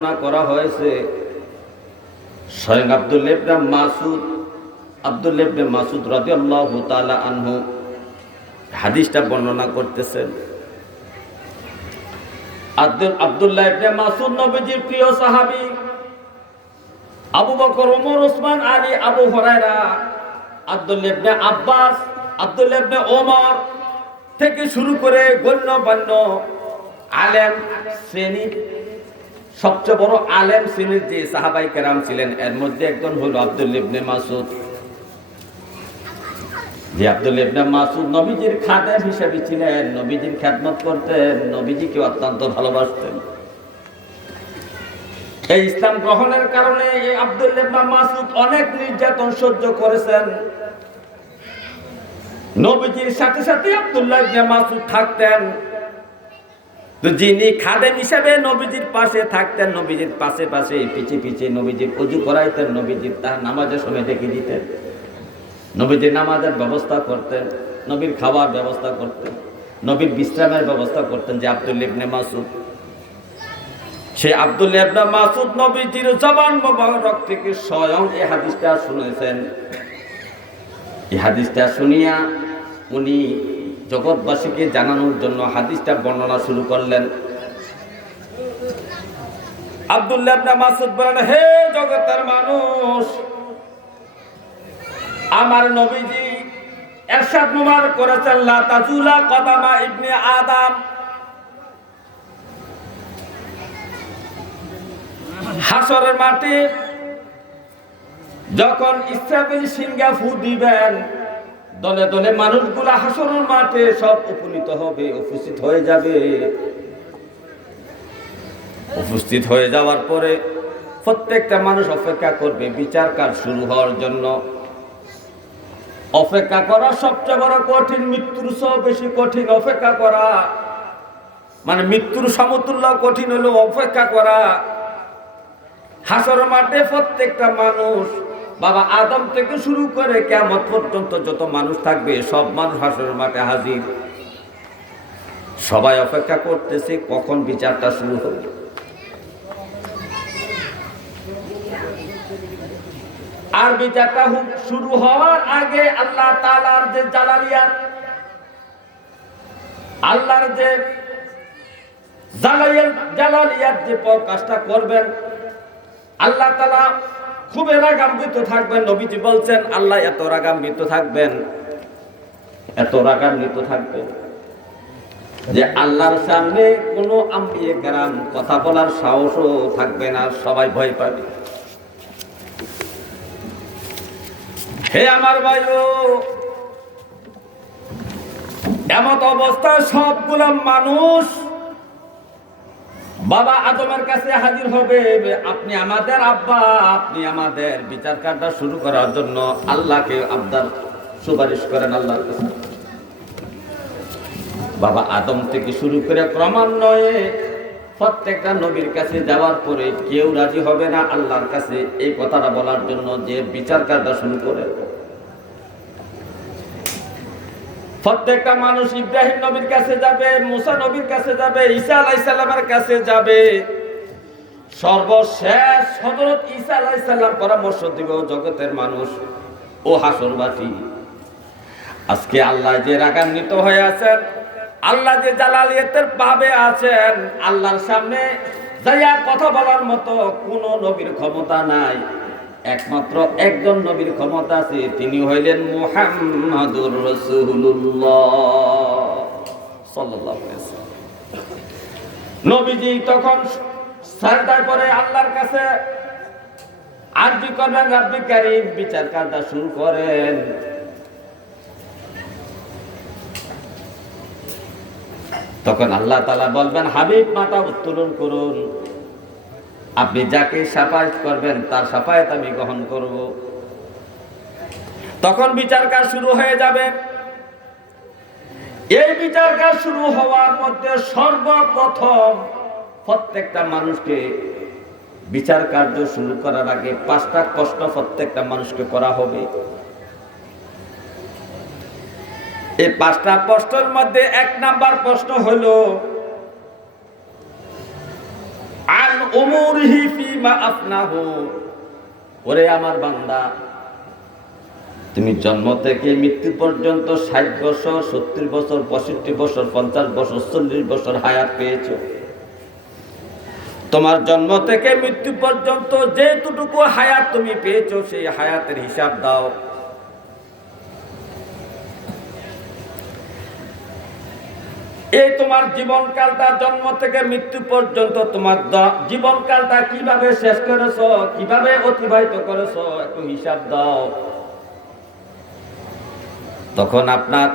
করা হয়েছে স্বয়ং আব্দুল্লাহ ইবনে মাসউদ রাদিয়াল্লাহু তাআলা আনহু হাদিসটা বর্ণনা করতেছেন। আব্দুল্লাহ ইবনে মাসউদ নবীজির প্রিয় সাহাবী। আবু বকর, ওমর, ওসমান, আলী, আবু হুরায়রা, আব্দুল্লাহ ইবনে আব্বাস, আব্দুল্লাহ ইবনে ওমর থেকে শুরু করে গণ্যমান্য আলেম শ্রেণীর সবচেয়ে বড় আলেম শ্রেণীর যে সাহাবাই কেরাম ছিলেন, এর মধ্যে একজন হলো আব্দুল্লাহ ইবনে মাসউদ। যে আব্দুল্লাহ ইবনে মাসউদ নবীজির খাদেম হিসেবে ছিলেন, নবীজির খেদমত করতেন, নবীজিকে অত্যন্ত ভালোবাসতেন। এই ইসলাম গ্রহণের কারণে এই আব্দুল্লাহ ইবনে মাসউদ অনেক নির্যাতন সহ্য করেছেন। নবীজির সাথে সাথে আব্দুল্লাহ ইবনে মাসউদ থাকতেন। তো যিনি খাদেম হিসেবে নবীজির পাশে থাকতেন, নবীজির পাশে পাশে পিছে পিছে নবীজির ওযু করাইতেন, নবীজির তার নামাজের সময় ডেকে দিতেন, নবীজির নামাজের ব্যবস্থা করতেন, নবীর খাবার ব্যবস্থা করতেন, নবীর বিশ্রামের ব্যবস্থা করতেন। যে আব্দুল্লাহ ইবনে মাসউদ, সে আব্দুল্লাহ ইবনে মাসউদ নবীজির জবান মোবারক থেকে স্বয়ং এই হাদিসটা শুনেছেন। এই হাদিসটা শুনিয়া উনি জগৎবাসীকে জানানোর জন্য হাদিসটা বর্ণনা শুরু করলেন। আব্দুল্লাহ ইবনে মাসউদ বলেন, হে জগতের মানুষ, আমার নবীজি ইরশাদ মুবারক করেছেন, লা তাজুলা কদামা ইবনে আদম। হাসরের মাঠে যখন ইসরাফিল সিংহা ফু দিবেন, দলে দলে মানুষগুলা হাসরের মাঠে সব উপনীত হবে, উপস্থিত হয়ে যাবে। উপস্থিত হয়ে যাওয়ার পরে প্রত্যেকটা মানুষ অপেক্ষা করবে বিচার কাজ শুরু হওয়ার জন্য। অপেক্ষা করা সবচেয়ে বড় কঠিন, মৃত্যুর চেয়ে বেশি কঠিন অপেক্ষা করা। মানে মৃত্যুর সমতুল্য কঠিন হলো অপেক্ষা করা। হাসরের মাঠে প্রত্যেকটা মানুষ, বাবা আদম থেকে শুরু করে কিয়ামত পর্যন্ত যত মানুষ থাকবে, সব মানুষ হাসরের মাঠে হাজির। সবাই অপেক্ষা করতেছে কখন বিচারটা শুরু হবে। আর বিচারটা শুরু হওয়ার আগে আল্লাহ তাআলার যে জালালিয়াত, আল্লাহর যে জালালিয়াত যে প্রকাশটা করবেন, আল্লাহ তাআলা খুব রাগান্বিত থাকবেন। নবীজি বলছেন, আল্লাহ এত রাগান্বিত থাকবেন, এত রাগান্বিত থাকবেন যে আল্লাহর সামনে কোনো আম্বিয়ে কেরাম কথা বলার সাহসও থাকবে না, সবাই ভয় পাবে। হে আমার ভাইও, এমত অবস্থায় সবগুলো মানুষ বাবা আদমের কাছে হাজির হবে। আপনি আমাদের আব্বা, আপনি আমাদের বিচার কাজটা শুরু করার জন্য আল্লাহকে আবদার সুপারিশ করেন আল্লাহর কাছে। বাবা আদম থেকে শুরু করে ক্রমান্বয়ে প্রত্যেকটা নবীর কাছে যাওয়ার পরে কেউ রাজি হবে না আল্লাহর কাছে এই কথাটা বলার জন্য যে বিচার কাজটা শুরু করে। প্রত্যেকটা মানুষ ইব্রাহিম নবীর কাছে যাবে, মুসা নবীর কাছে যাবে, ঈসা আলাইহিস সালামের কাছে যাবে। সর্বশেষ হযরত ঈসা আলাইহিস সালাম পরামর্শ দিবে, জগতের মানুষ ও হাসরবাসী, আজকে আল্লাহ যে রাগান্বিত হয়ে আছেন, আল্লাহ যে জালালিয়াতের ভাবে আছেন, আল্লাহর সামনে যাইয়া কথা বলার মতো কোন নবীর ক্ষমতা নাই। একমাত্র একজন নবীর ক্ষমতা আছে, তিনি হইলেন মুহাম্মাদুর রাসূলুল্লাহ সাল্লাল্লাহু আলাইহি ওয়াসাল্লাম। নবীজি তখন সাজদায় পড়ে আল্লাহর কাছে আরজি করবেন, রব্বি কারীম, বিচার কাজটা শুরু করেন। তখন আল্লাহ তাআলা বলবেন, হাবিব মাথা উত্তোলন করুন, আপনি যাকে শাফায়াত করবেন তার শাফায়াত আমি গ্রহণ করব। তখন বিচার কাজ শুরু হয়ে যাবে। এই বিচার কাজ শুরু হওয়ার মধ্যে সর্বপ্রথম প্রত্যেকটা মানুষকে বিচার কার্য শুরু করার আগে 5টা প্রশ্ন প্রত্যেকটা মানুষকে করা হবে। এই 5টা প্রশ্নের মধ্যে 1 নাম্বার প্রশ্ন হলো, উমুরিহি ফিমা আফনাহু, ওরে আমার বান্দা, তুমি জন্ম থেকে মৃত্যু পর্যন্ত 60 বছর, 70 বছর, 65 বছর, 50 বছর, 40 বছর হায়াত পেয়েছো। তোমার জন্ম থেকে মৃত্যু পর্যন্ত যেটুকু হায়াত তুমি পেয়েছো, সেই হায়াতের হিসাব দাও। এই তোমার জীবনকালটা, জন্ম থেকে মৃত্যু পর্যন্ত তোমার জীবনকালটা কিভাবে শেষ করেছো, কিভাবে অতিবাহিত করেছো, একটু হিসাব দাও। তখন আপনার